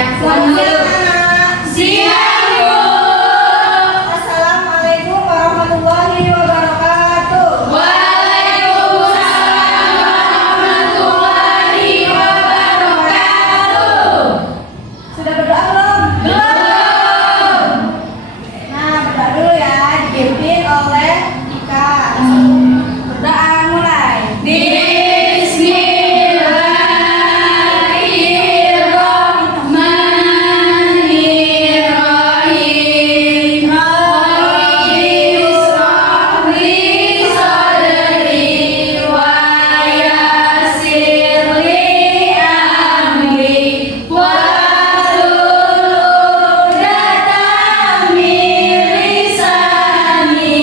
ya. Selamat siang anak. Siang Bu. Assalamualaikum warahmatullahi wabarakatuh. Waalaikumsalam warahmatullahi wabarakatuh. Sudah berdoa belum? Belum. Nah, berdoa dulu ya, dipimpin oleh Ika. Berdoa mulai. Bismillahirrahmanirrahim. Rabbi ishrah li sadri wa yassir li amri wahlul 'uqdatam min lisani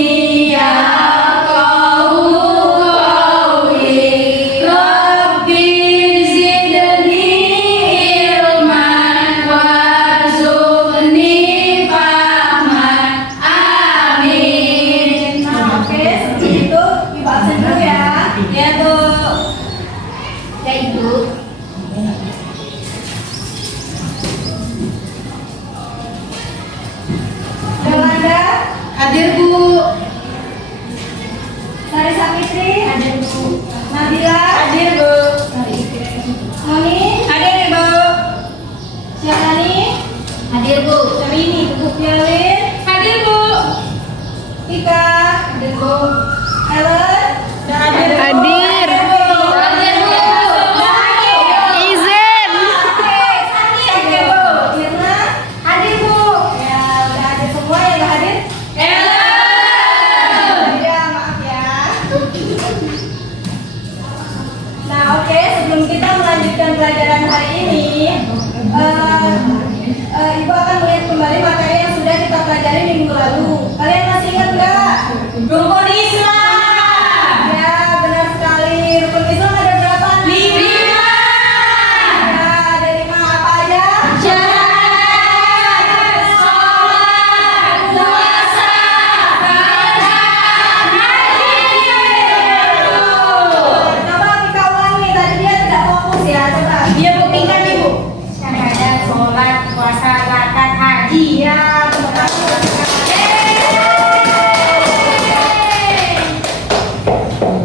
yafqahu qawli. Rabbi zidni ilman warzuqni fahman. Amin. Nah, oke, sebelum itu Ibu absen dulu ya. Ya Bu. Ya Ibu. Yolanda, Hadir Bu. Sari Sapitri, Hadir Bu. Nabila, Hadir Bu. Moni, Hadir Ibu. Syahani, Hadir Bu. Syahrini, Yelin, Hadir Bu. Ika, Hadir Bu. Ellen, Hadir. Hadir. Hadir Bu. Izin. Hadir Bu. Mirna, Hadir Bu. ya udah hadir semua yang nggak hadir. Ellen. Ya, maaf ya. Nah, oke, sebelum kita melanjutkan pelajaran hari ini, Ibu akan melihat kembali materi yang sudah kita pelajari minggu lalu. Kalian masih ingat nggak? Rukun Islam. Ya, benar sekali. Rukun Islam ada berapa? 5. Ya, ada 5 apa aja? Syahadat, sholat, puasa, zakat, haji. Coba kita ulangi, tadi dia tidak fokus ya, coba. Dia buktikan Ibu. Syahadat, sholat, puasa, zakat, haji. Iya, tepuk tangan.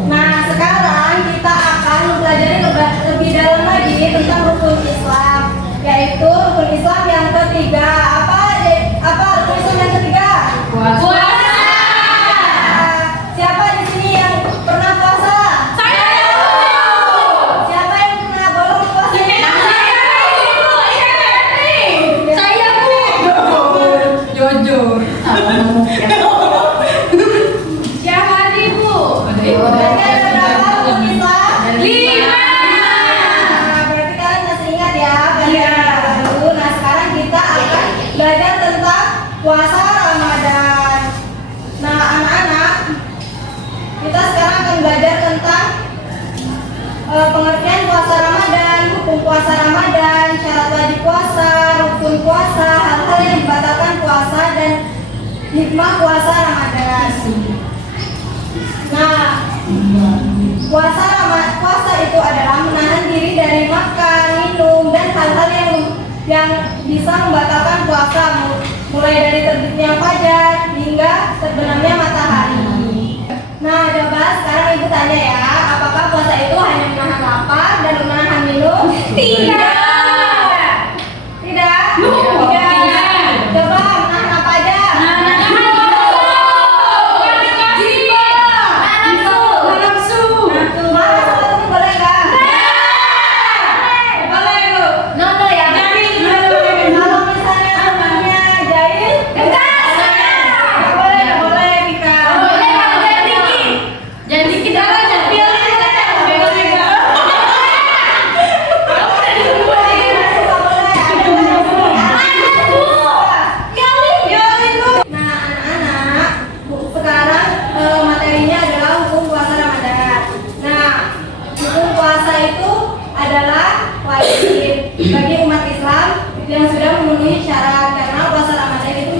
Nah, sekarang kita akan mempelajari lebih dalam lagi tentang rukun Islam, yaitu rukun Islam yang ketiga. Apa rukun Islam yang ketiga? Puasa. Nah, siapa di sini yang pernah puasa? Saya dulu. Siapa yang pernah bolong puasa? Saya Bu. Jujur. Siapa nih Bu? Berarti ada berapa rukun Islam? 5. Nah, berarti kalian masih ingat ya pelajaran dulu. Nah, sekarang kita akan belajar tentang puasa Ramadan. Nah, anak-anak, kita sekarang akan belajar tentang pengertian puasa Ramadan, hukum puasa Ramadan, syarat wajib puasa, rukun puasa, hal-hal yang membatalkan puasa dan hikmah puasa Ramadan. Nah, puasa itu adalah menahan diri dari makan, minum, dan hal-hal yang bisa membatalkan puasa, mulai dari terbitnya fajar hingga terbenamnya matahari. Nah, coba sekarang Ibu tanya ya, apakah puasa itu hanya menahan lapar dan menahan minum? Tidak. Tidak? Tidak. Coba menahan apa aja? Marah sama temen boleh nggak? Boleh Bu. Nono ya. Kalau misalnya temannya jahil, nggak boleh Vika. Jadi kita aja pilih. Nah, anak-anak, sekarang materinya adalah hukum puasa Ramadan. Nah, hukum puasa itu adalah wajib bagi umat Islam yang sudah memenuhi syarat, karena puasa Ramadan itu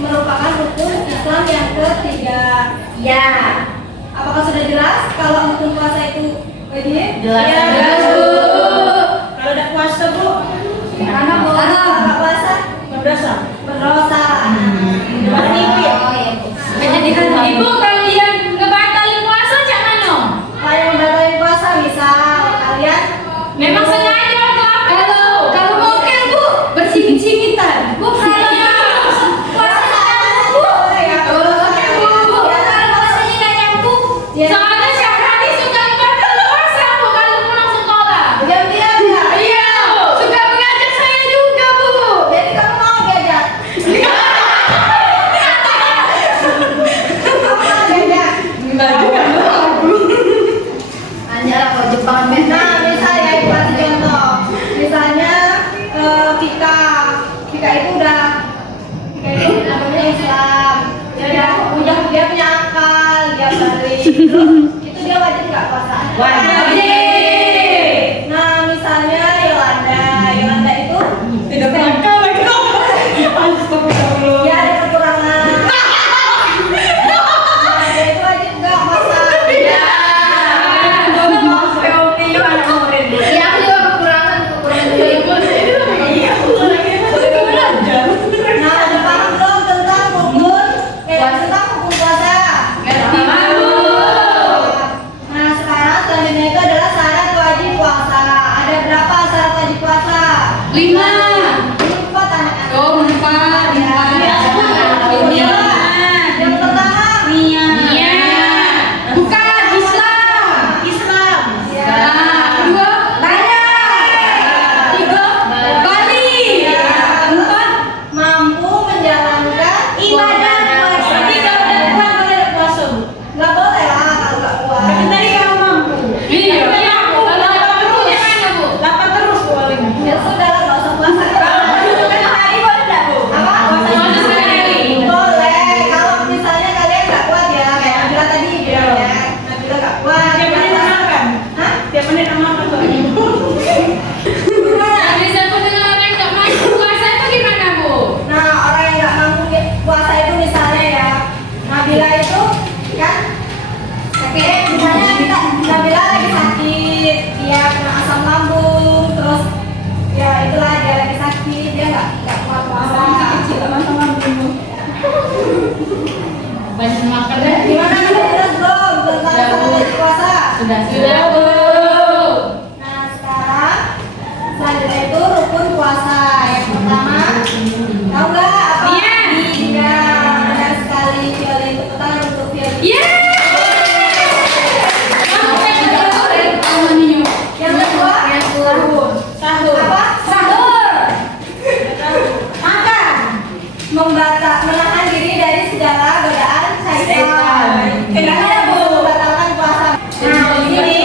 merupakan rukun Islam yang ketiga. Ya. Apakah sudah jelas kalau hukum puasa itu wajib? Jelas. Ya. Jelas, Bu. Kalau udah puasa Bu, Karena Bu. berdosa. Bermimpi. Menjadikan ibu kalian ngebatalin puasa cak mana? Kalian batalin puasa misal kalian Memang sengaja atau apa? Kalau mungkin bu bersingit-singitan. Bu kalau puasa bu. Oke bu. Kalau puasanya nggak nyambung. Soalnya Syahrani suka batal puasa bu kalau pulang sekolah. diam-diam ya. Iya. Suka mengajak saya juga bu. Jadi kamu mau diajak? Kamu mau diajak? Anjir kok Jepang Nah, misalnya itu kasih contoh. Misalnya Vika itu namanya Islam. Dia punya akal, dia balik. Terus itu dia wajib nggak puasa? Wajib. Nah, misalnya Yolanda itu Tidak pernah lagi dong. dia ada kekurangan. Nah, dia itu wajib nggak puasa? Ya, aku juga kekurangan juga ikut. Nah, udah paham belum tentang tentang hukum puasa? Ngerti malu. Nah, sekarang selanjutnya itu adalah syarat wajib puasa. Ada berapa syarat wajib puasa? 5. 4 anak-anak. Oh, 4. Ya. Yang pertama, Bukan Islam. Ya. Kedua, tiga, Bali. Empat, mampu menjalankan ibadah puasa. Tiga dan kuat boleh puasa. Nggak boleh lah kalau nggak kuat. Iya. Kalau dapat terus gimana bu? Ya sudah lah, nggak usah puasa. Apa? Puasa sekali. Boleh. Kalau misalnya kalian nggak kuat ya, kayak Nabila tadi bilang ya. Nabila nggak kuat. Hah? Yang disebut dengan orang yang nggak mampu puasa itu gimana bu? Nah, orang yang nggak mampu puasa itu misalnya ya, Nabila itu kan, oke, misalnya Nabila lagi sakit, dia kena asam lambung, terus ya itulah dia lagi sakit, dia nggak kuat puasa. Banyak makan deh. Gimana nih jelas belum tentang syarat wajib puasa? Sudah bu. Nah, sekarang selanjutnya itu rukun puasa. Yang pertama, tahu nggak apa? Iya. Iya, benar sekali. Violin, tepuk tangan untuk violin. Yeay. Yang kedua, Sahur. apa? Sahur. Makan. Menahan diri dari segala godaan syaitan. Setan. Kenapa membatalkan puasa? Nah, di sini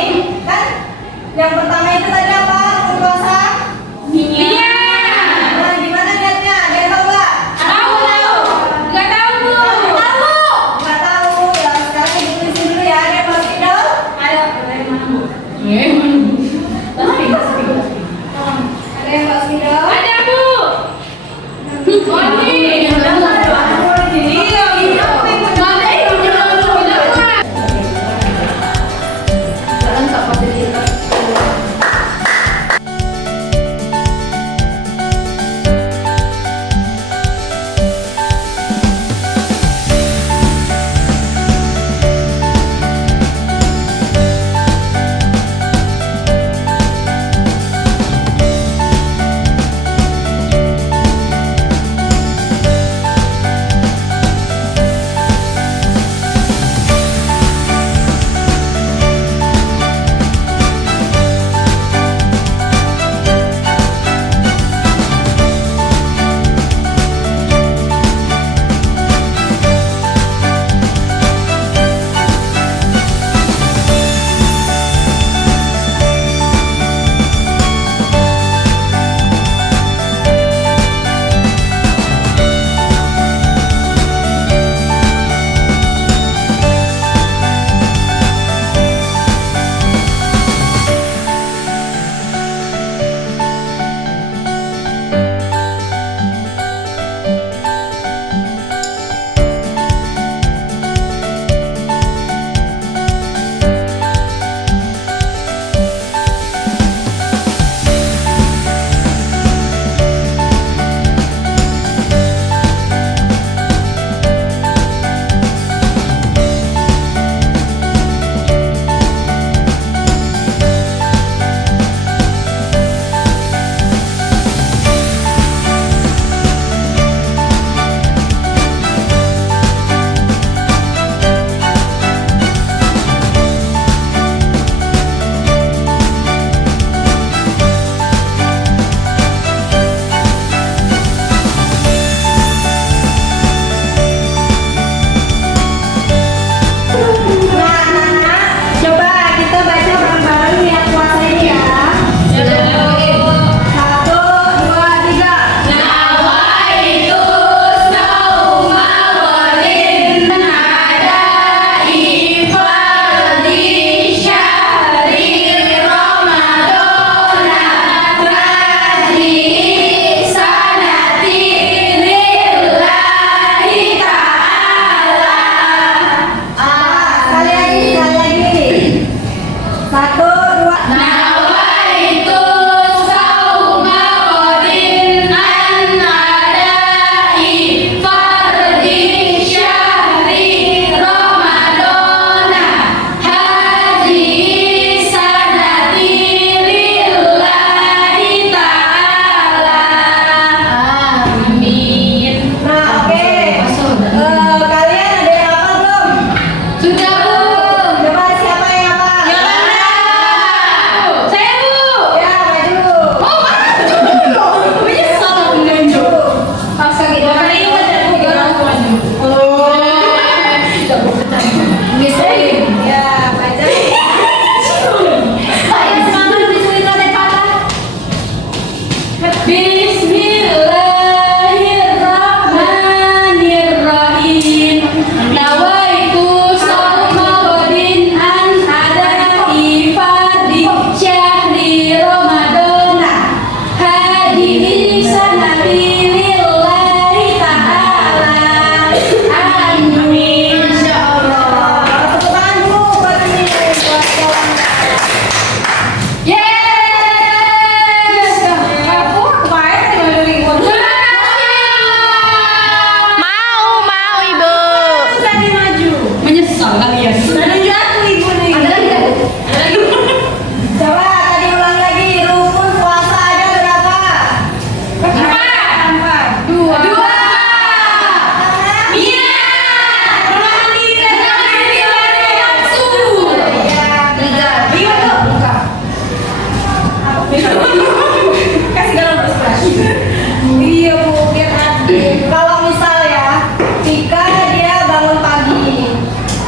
Iya Bu, biar adil. Kalau misal ya, jika dia bangun pagi,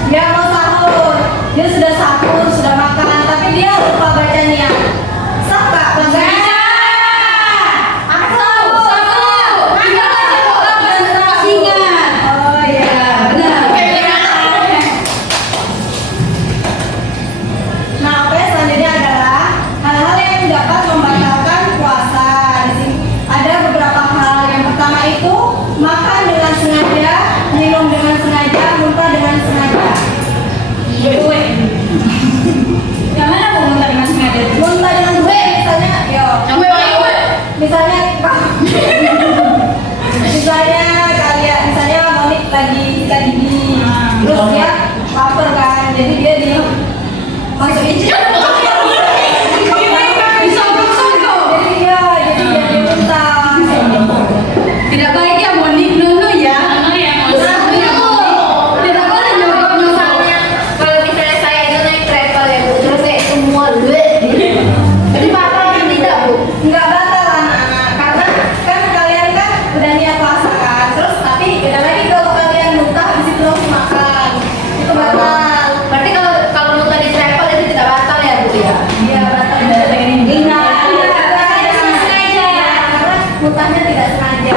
dia mau sahur, dia sudah sahur, sudah makan, tapi dia lupa baca niat. Sah nggak puasanya? Oh iya, benar. Nah, oke, selanjutnya adalah hal-hal yang dapat membatalkan puasa. Di sini ada beberapa hal. Yang pertama itu makan dengan sengaja, minum dengan sengaja, muntah dengan sengaja. Yang mana Bu muntah dengan sengaja? Muntah dengan misalnya, misalnya, misalnya kalian, misalnya Monik lagi sikat gigi, terus dia lapar kan, jadi dia di masukin jadi dia muntah. Tidak baik ya Monik dulu ya. Tidak boleh nyogok misalnya. Kalau misalnya saya itu naik travel ya Bu, terus saya semua duit, jadi batal atau tidak Bu? Nggak batal anak-anak, karena kan kalian kan udah niat puasa kan, terus tapi beda lagi kalau kalian muntah habis itu langsung makan, itu batal. Berarti kalau muntah di travel itu tidak batal ya Bu ya? Iya batal. Karena muntahnya tidak sengaja.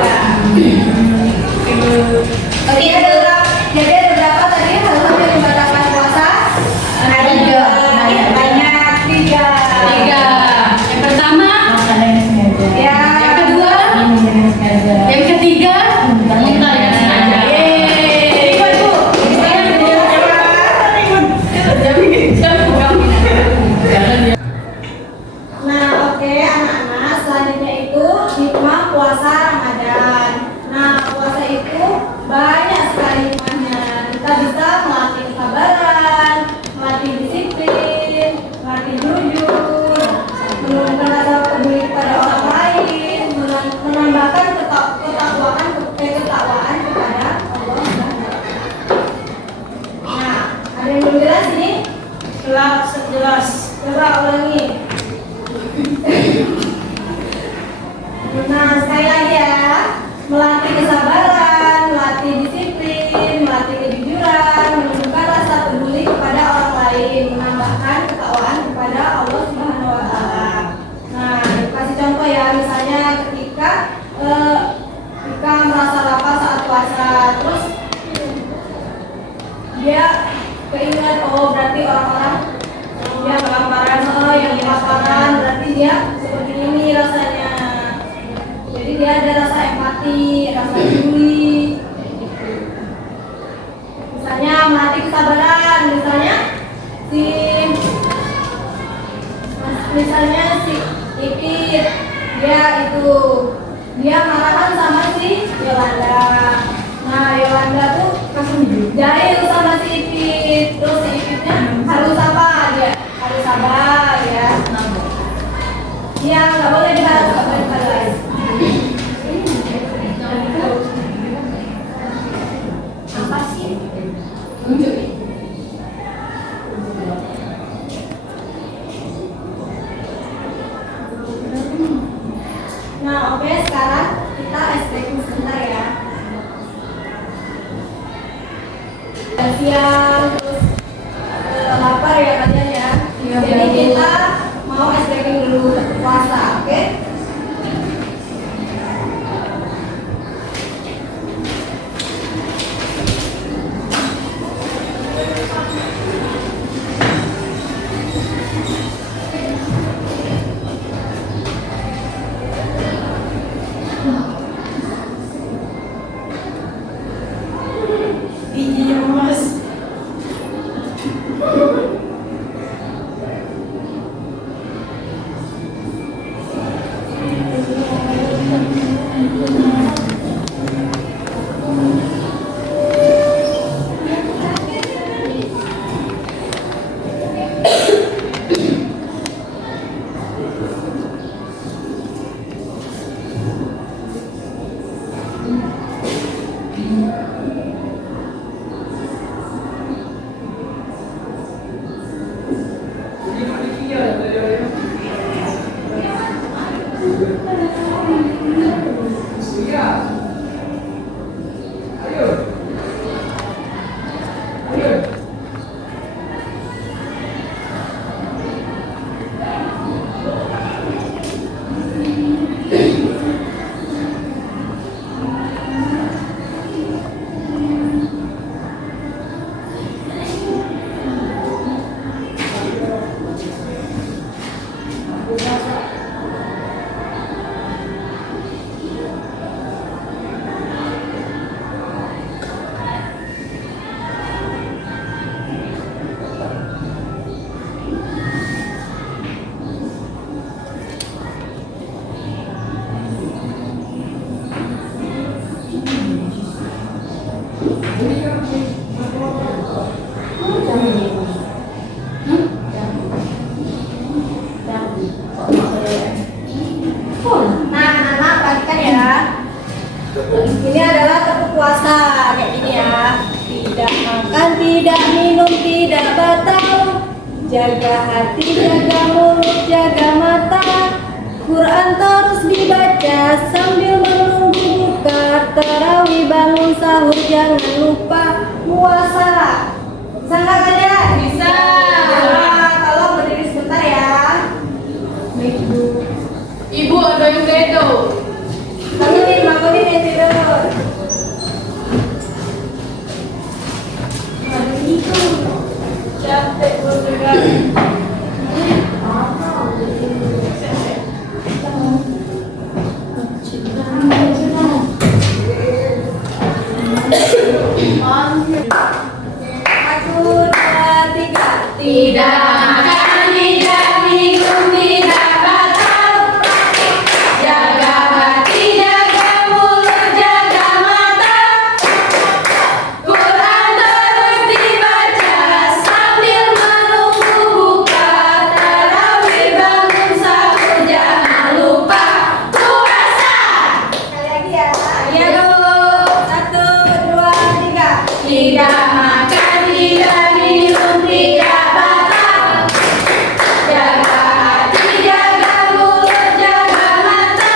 Jadi ada berapa tadi hal-hal yang membatalkan puasa? Ada tiga. Banyak tiga. Yang pertama, Ya. yang kedua, yang ketiga, muntah dengan sengaja. Yeay. Nah, oke anak-anak, selanjutnya itu hikmah puasa Ramadan. Nah, puasa itu banyak sekali hikmahnya. Kita bisa melatih kesabaran, melatih disiplin, melatih jujur, menumbuhkan rasa peduli kepada orang lain, menambahkan ketakwaan kepada Allah Subhanahu wa Ta'ala. Nah, ada yang belum jelas ini? Jelas. Coba ulangi. Nah, sekali lagi ya, melatih kesabaran, melatih disiplin, melatih kejujuran, menunjukkan rasa peduli kepada orang lain, menambahkan ketakwaan kepada Allah Subhanahu wa Ta'ala. Nah, kasih contoh ya, misalnya ketika merasa lapar saat puasa, terus dia keinget, oh berarti orang-orang yang kelaparan, yang kelaparan, berarti dia seperti ini rasanya. Jadi dia ada rasa empati, rasa peduli. Misalnya melatih kesabaran, misalnya si Ipit, dia marahan sama si Yolanda. Nah, Yolanda tuh jahil sama si Ipit, terus si Ipitnya harus apa dia? Harus sabar ya. Iya, nggak boleh diharap sabar. Apa sih? Nah, oke, sekarang kita SPQ sebentar ya. Siang, terus lapar ya kalian ya. Jadi kita mau SPQ dulu puasa, oke? Iya mas. Ini adalah tepuk puasa kayak gini ya. Tidak makan, tidak minum, tidak batal. Jaga hati, jaga mulut, jaga mata. Quran terus dibaca sambil menunggu buka. Tarawih bangun sahur jangan lupa puasa. Bisa nggak kalian? Bisa. Nah, tolong berdiri sebentar ya. Ibu ada yang bedo. Bangunin yang tidur. Capek juga. Satu, dua, tiga. Tidak makan, tidak minum, tidak batal. Jaga hati, jaga mulut, jaga mata. Quran terus dibaca sambil menunggu buka. Tarawih bangun sahur jangan lupa puasa. Sekali lagi ya. Iya, Bu. Satu, dua, tiga. Tidak makan, tidak minum, tidak batal. Jaga hati, jaga mulut, jaga mata.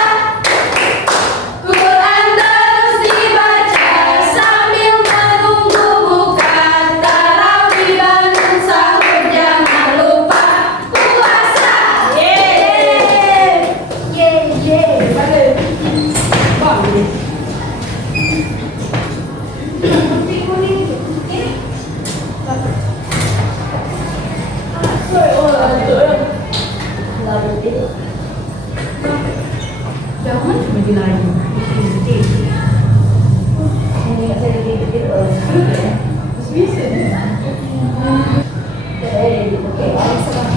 Quran terus dibaca sambil menunggu buka. Tarawih bangun sahur jangan lupa puasa. Yeay. Yeay. Bagus. Kuning. Ini. Jangan cuma bilangin. Bisa.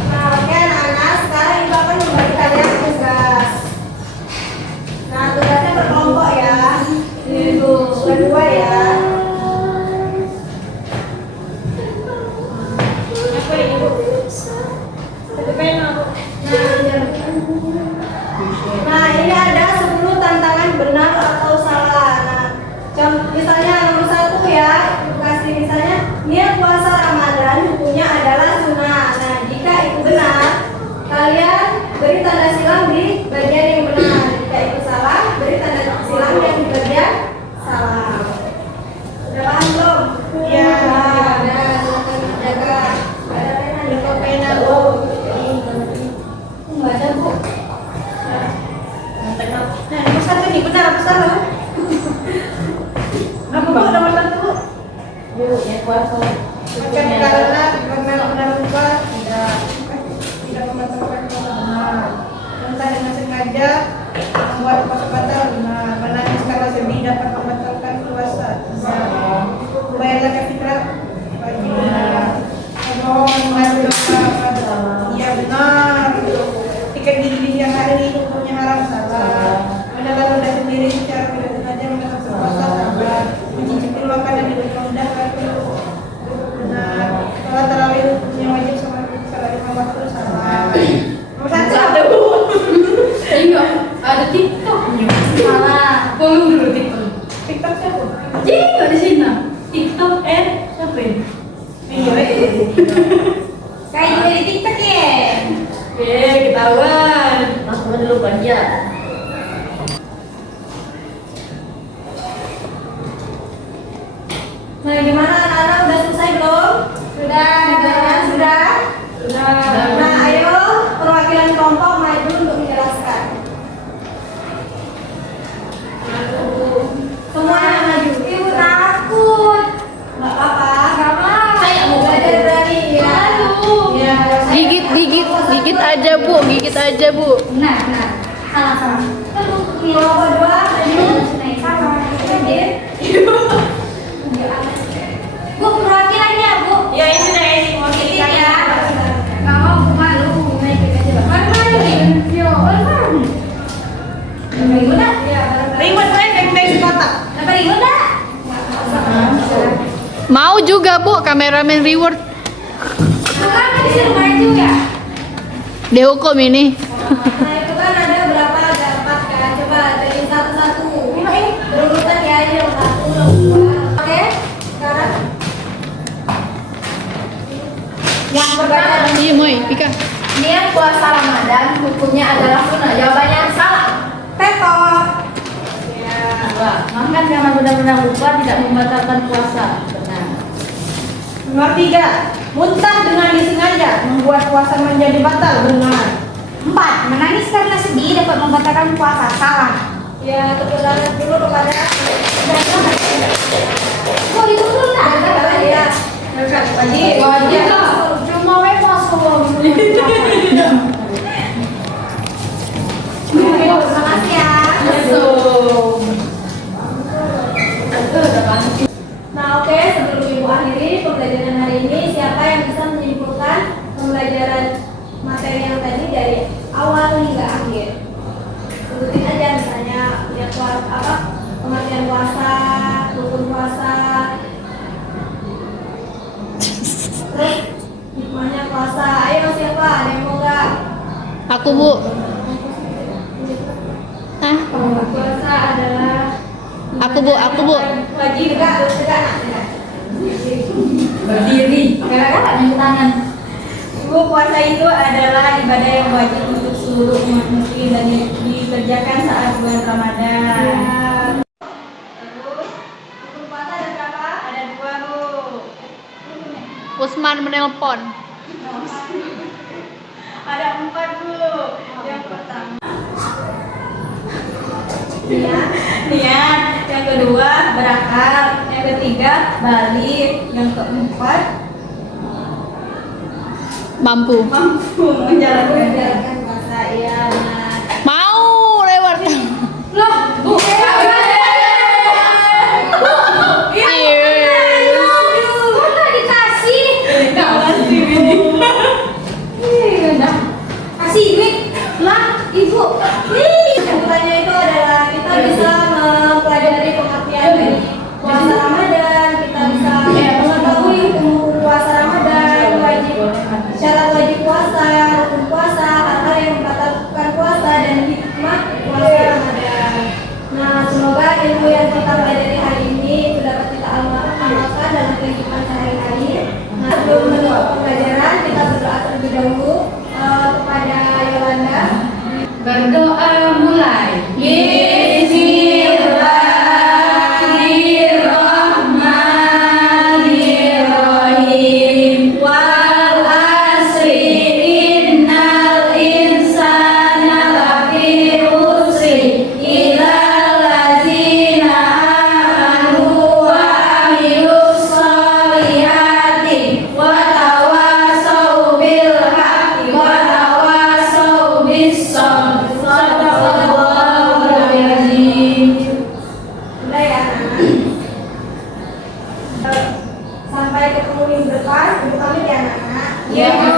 Nah, oke anak-anak, sekarang ibu akan memberi kalian tugas. Nah, tugasnya berkelompok ya. Itu berdua ya. Apa ini bu? Satu pena bu. Nah, ini ada 10 tantangan benar atau salah. Nah, misalnya nomor 1 ya, ibu kasih misalnya niat puasa Ramadan hukumnya adalah sunnah. Nah, jika itu benar, kalian beri tanda silang di bagian yang benar. Jika itu salah, beri tanda silang yang di bagian salah. Udah paham belum? Iya. Nah, jaga. Ada pena bu. Nggak ada bu. Nah, nomor 1 nih benar apa salah? Apa bu? Nomor 1 bu? Yuk, yang puasa. Makan karena lupa tidak membatalkan puasa benar. Entah dengan sengaja membuat puasa batal benar. Menangis karena sedih dapat membatalkan puasa. Bayarlah fitrah wajib benar. Mohon mengadu doa. Iya benar. Ikat gigi yang hari ini hukumnya haram salah. Menelan ludah sendiri secara tidak sengaja membatalkan puasa salah. Mencicipi makanan di ludah benar. Sholat tarawih hukumnya wajib sama salah 5 waktu salah. Nomor 1 bu. Iya, ada TikToknya. Salah. Follow dulu TikTok. TikTok siapa? Jadi ada sini. TikTok siapa ini? Iya. Kayak jadi TikTok ya. Ketahuan. Langsung dulu aja. Nah, gimana anak-anak udah selesai belum? Sudah. Nah, ayo perwakilan kelompok maju untuk menjelaskan. Semua yang maju. Ibu takut. Nggak apa-apa. Saya mau Belajar berani ya. Ya. Gigit aja bu, gigit aja bu. Nah. Salah. Kelompok 2 maju. Gigit. Bu, perwakilannya bu. Ya ini sudah ini mewakili ya. Nggak mau bu, malu. Naikin aja bang. Mana ini? Yo, Ribu dah? Iya. Ribu saya baik-baik kotak. Apa ribu dah? Mau juga bu, kameramen reward. Bukan disuruh maju ya? Dihukum ini. Nah itu kan ada berapa? Ada 4 kan? Coba dari satu-satu. Ini berurut hukumnya adalah sunnah. Jawabannya salah. Teto. Ya. Dua, makan karena benar-benar lupa tidak membatalkan puasa. Benar. Nomor 3, muntah dengan disengaja membuat puasa menjadi batal. Benar. 4. Menangis karena sedih dapat membatalkan puasa. Salah. Ya, kebetulan dulu kepada Kok itu pernah? ya. Tadi Wajib cuma we puasa. Terima kasih ya. Nah, oke, sebelum Ibu akhiri pembelajaran hari ini, siapa yang bisa menyimpulkan pembelajaran materi yang tadi dari awal hingga akhir? Sebutin aja misalnya ya apa pengertian puasa, rukun puasa, terus hikmahnya puasa. Ayo siapa? Ada yang mau nggak? Aku Bu. Ah, Puasa adalah aku Bu. wajib enggak? Berdiri. Gara-gara nyuci tangan. Ibu, puasa itu adalah ibadah yang wajib untuk seluruh umat muslim dan dikerjakan saat bulan Ramadan. Terus, rukun puasa ada berapa? Ada 2, Bu. Usman menelpon. Ada 4, Bu. Yang pertama niat, yang kedua berakal, yang ketiga balik, yang keempat Mampu. mampu menjalankan puasa. Ya, nah. Mau lewat. Loh, Bu. Kok dikasih? Kasih duit lah, ibu. Kesimpulannya itu adalah kita bisa mempelajari pengertian dari puasa Ramadan, kita bisa mengetahui hukum puasa Ramadan, syarat wajib puasa, rukun puasa, hal-hal yang membatalkan puasa dan hikmah puasa Ramadan. Nah, semoga ilmu yang kita pelajari hari ini itu dapat kita amalkan dalam kehidupan sehari-hari. Nah, sebelum menutup pembelajaran, kita berdoa terlebih dahulu kepada Yolanda. Berdoa mulai. Bismillahirrahmanirrahim. Wal asri innal insana lafi khusri illa allazina amanu wa amilus solihati wa tawasau bil haqqi wa tawasau bis sabr. Udah ya, anak-anak. Sampai ketemu minggu depan. Ibu pamit ya, anak-anak. Ya.